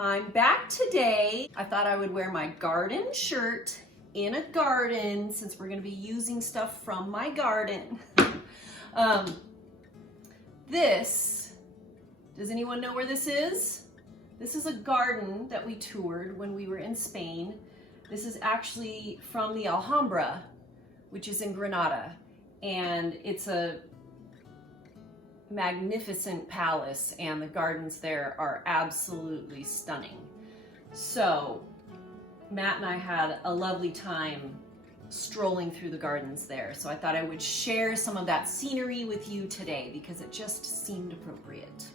I'm back today. I thought I would wear my garden shirt in a garden since we're going to be using stuff from my garden. Does anyone know where this is? This is a garden that we toured when we were in Spain. This is actually from the Alhambra, which is in Granada. And it's a magnificent palace, and the gardens there are absolutely stunning. So Matt and I had a lovely time strolling through the gardens there. So I thought I would share some of that scenery with you today because it just seemed appropriate.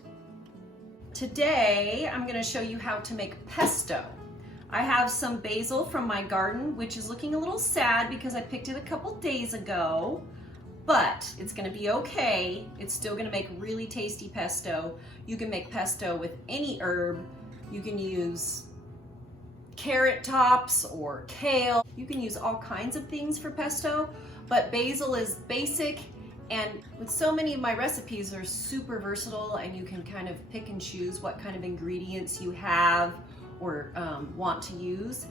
Today I'm going to show you how to make pesto. I have some basil from my garden, which is looking a little sad because I picked it a couple days ago. But it's gonna be okay. It's still gonna make really tasty pesto. You can make pesto with any herb. You can use carrot tops or kale. You can use all kinds of things for pesto, but basil is basic, and with so many of my recipes are super versatile, and you can kind of pick and choose what kind of ingredients you have or want to use.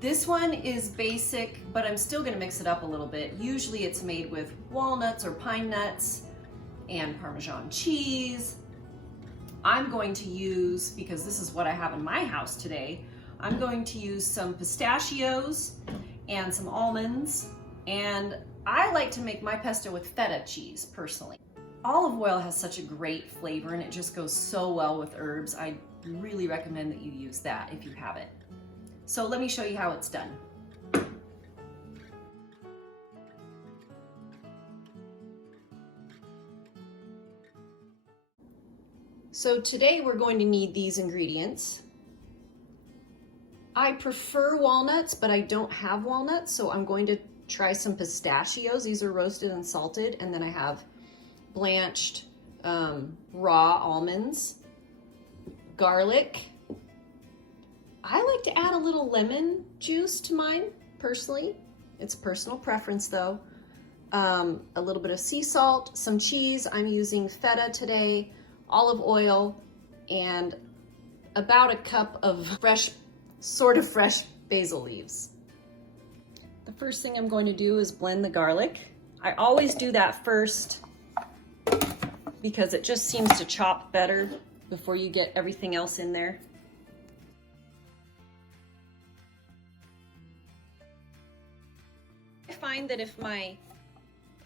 This one is basic, but I'm still gonna mix it up a little bit. Usually it's made with walnuts or pine nuts and Parmesan cheese. I'm going to use, because this is what I have in my house today, I'm going to use some pistachios and some almonds. And I like to make my pesto with feta cheese, personally. Olive oil has such a great flavor and it just goes so well with herbs. I really recommend that you use that if you have it. So let me show you how it's done. So today we're going to need these ingredients. I prefer walnuts, but I don't have walnuts, so I'm going to try some pistachios. These are roasted and salted, and then I have blanched raw almonds, garlic. I like to add a little lemon juice to mine, personally. It's personal preference though. A little bit of sea salt, some cheese. I'm using feta today, olive oil, and about a cup of fresh basil leaves. The first thing I'm going to do is blend the garlic. I always do that first because it just seems to chop better before you get everything else in there. I find that if my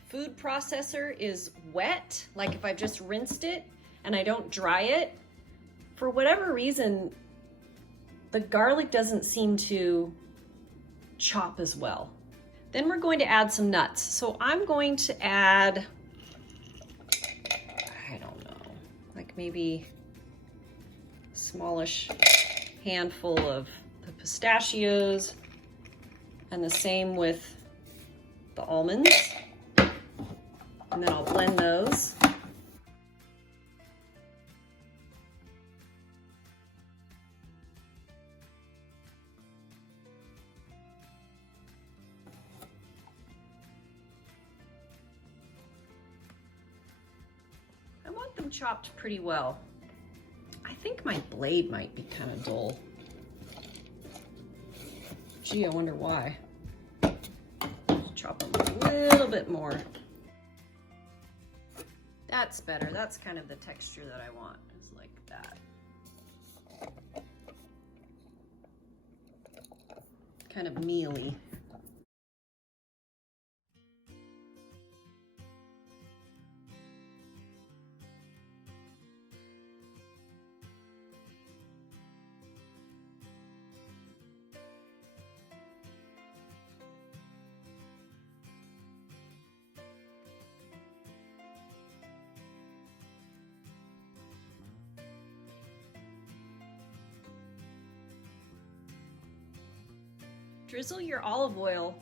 food processor is wet, like if I've just rinsed it and I don't dry it, for whatever reason, the garlic doesn't seem to chop as well. Then we're going to add some nuts. So I'm going to add, I don't know, like maybe a smallish handful of the pistachios, and the same with the almonds, and then I'll blend those. I want them chopped pretty well. I think my blade might be kind of dull. Gee, I wonder why. Chop them a little bit more. That's better. That's kind of the texture that I want, is like that. Kind of mealy. Drizzle your olive oil,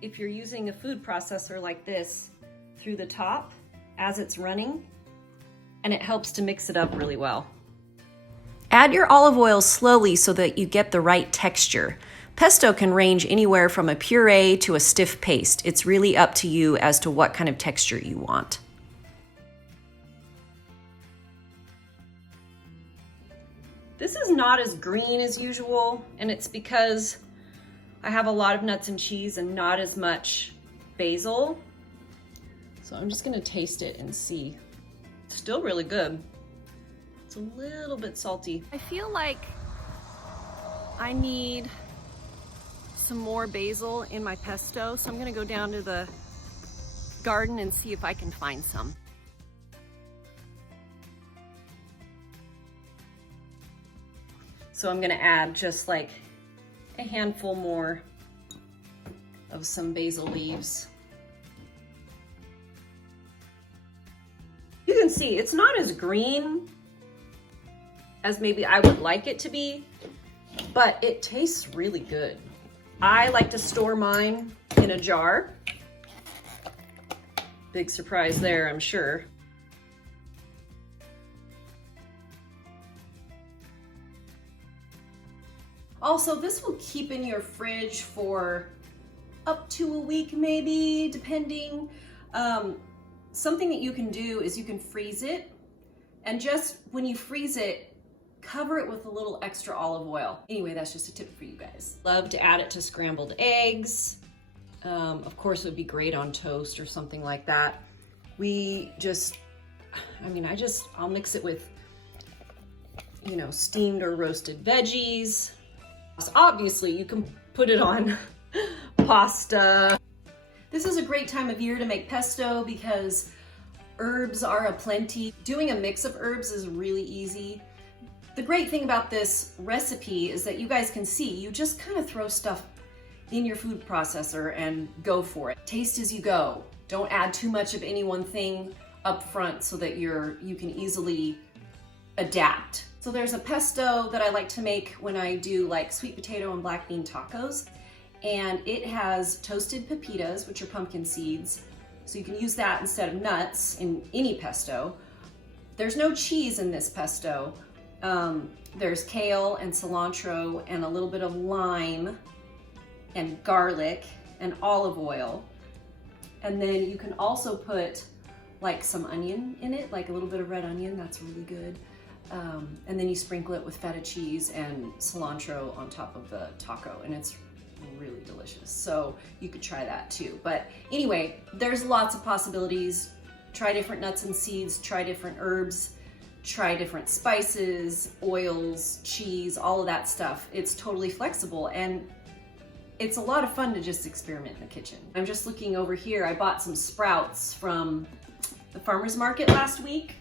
if you're using a food processor like this, through the top as it's running, and it helps to mix it up really well. Add your olive oil slowly so that you get the right texture. Pesto can range anywhere from a puree to a stiff paste. It's really up to you as to what kind of texture you want. This is not as green as usual, and it's because I have a lot of nuts and cheese and not as much basil. So I'm just gonna taste it and see. It's still really good. It's a little bit salty. I feel like I need some more basil in my pesto, so I'm gonna go down to the garden and see if I can find some. So I'm gonna add just like a handful more of some basil leaves. You can see it's not as green as maybe I would like it to be, but it tastes really good. I like to store mine in a jar. Big surprise there, I'm sure. Also, this will keep in your fridge for up to a week maybe, depending. Something that you can do is you can freeze it, and just when you freeze it, cover it with a little extra olive oil. Anyway, that's just a tip for you guys. Love to add it to scrambled eggs. Of course, it would be great on toast or something like that. I'll mix it with, you know, steamed or roasted veggies. Obviously, you can put it on pasta. This is a great time of year to make pesto because herbs are aplenty. Doing a mix of herbs is really easy. The great thing about this recipe is that you guys can see, you just kind of throw stuff in your food processor and go for it. Taste as you go. Don't add too much of any one thing up front so that you can easily adapt. So there's a pesto that I like to make when I do like sweet potato and black bean tacos. And it has toasted pepitas, which are pumpkin seeds. So you can use that instead of nuts in any pesto. There's no cheese in this pesto. There's kale and cilantro and a little bit of lime and garlic and olive oil. And then you can also put like some onion in it, like a little bit of red onion, that's really good. And then you sprinkle it with feta cheese and cilantro on top of the taco, and it's really delicious. So you could try that too. But anyway, there's lots of possibilities. Try different nuts and seeds, try different herbs, try different spices, oils, cheese, all of that stuff. It's totally flexible, and it's a lot of fun to just experiment in the kitchen. I'm just looking over here. I bought some sprouts from the farmer's market last week.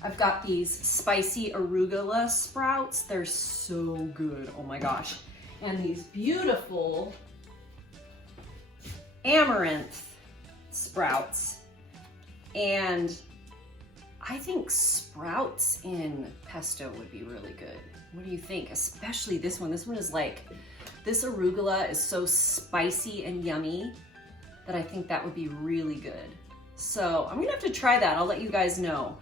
I've got these spicy arugula sprouts. They're so good, oh my gosh. And these beautiful amaranth sprouts. And I think sprouts in pesto would be really good. What do you think? Especially this one. This one is like, this arugula is so spicy and yummy that I think that would be really good. So I'm gonna have to try that. I'll let you guys know.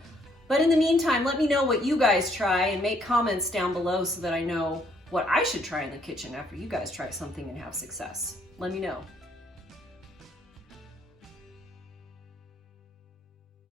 But in the meantime, let me know what you guys try and make comments down below so that I know what I should try in the kitchen after you guys try something and have success. Let me know.